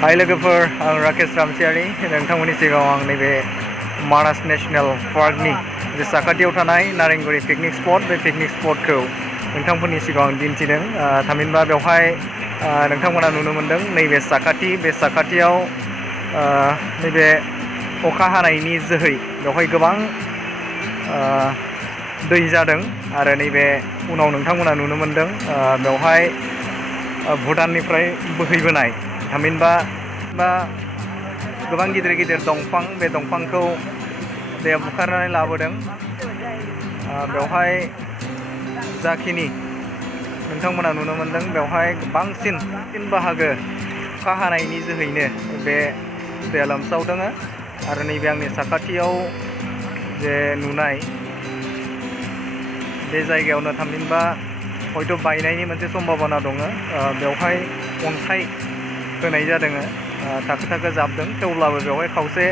हाय लोगोफोर, आं राकेश रामसियारि। नोंथांमोननि सिगाङाव आं नैबे मानास नेशनेल पार्कनि जे साखाथियाव थानाय नारेंगुरी पिकनिक स्पट, बे पिकनिक स्पटखौ नोंथांमोननि सिगाङाव आं दिन्थिदों। थामहिनबा बेवहाय नोंथांमोना नुनो मोनदों नैबे साखाथियाव नैबे अखा हानायनि जोहै बेवहाय गोबां दै जादों आरो नैबे उनाव नोंथांमोना नुनो मोनदों बेवहाय भुटाननिफ्राय बोहैबोनाय थामहिनबा गोबां गिदिर गिदिर दंफां, बे दंफांखौ दैया बुखारनानै लाबोदों। बेवहाय जाखिनि नोंथांमोना नुनो मोनदों बेवहाय बांसिन बाहागो अखा हानायनि जोहैनो बे दैया लोमसावदों आरो नैबे आंनि साखाथियाव जे नुनाय बे जायगायावनो थामहिनबा हयथ' बायनायनि मोनसे सम्भाबना दङ। बेवहाय अन्थाइ होनाय जादों, थाखो थाखो जाबदों, थेवब्लाबो बेवहाय खावसे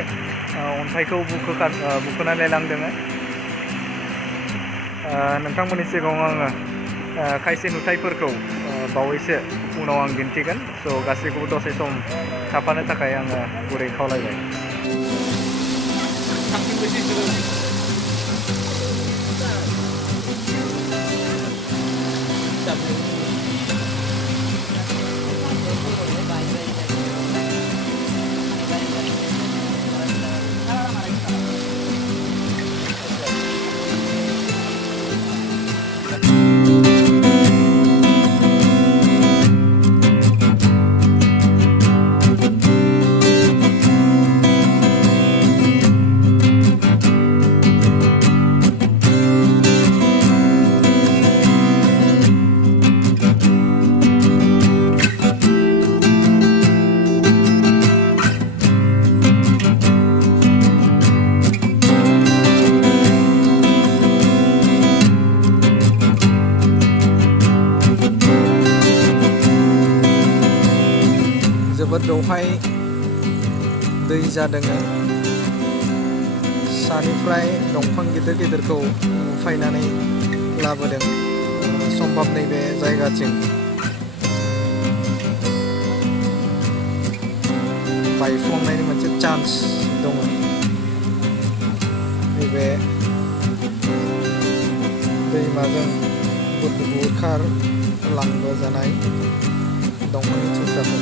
अन्थाइखौ बुखोनानै लांदों। नोंथांमोननि सिगाङाव आङो खायसे नुथायफोरखौ बावैसो उनाव आं दिन्थिगोन। स' गासैखौबो दसे सम थाफानो थाखाय आङो गुरै खावलायबाय। जोबोद बेवहाय दै जादों। सानिफ्राय दंफां गिदिर गिदिरखौ बुफायनानै लाबोदों। सम्भब नैबे जायगाथिं बायफ्लंनायनि मोनसे चान्स दङ। नैबे दैमाजों बुखारलांबोजानाय दंफांनि थुख्राफोर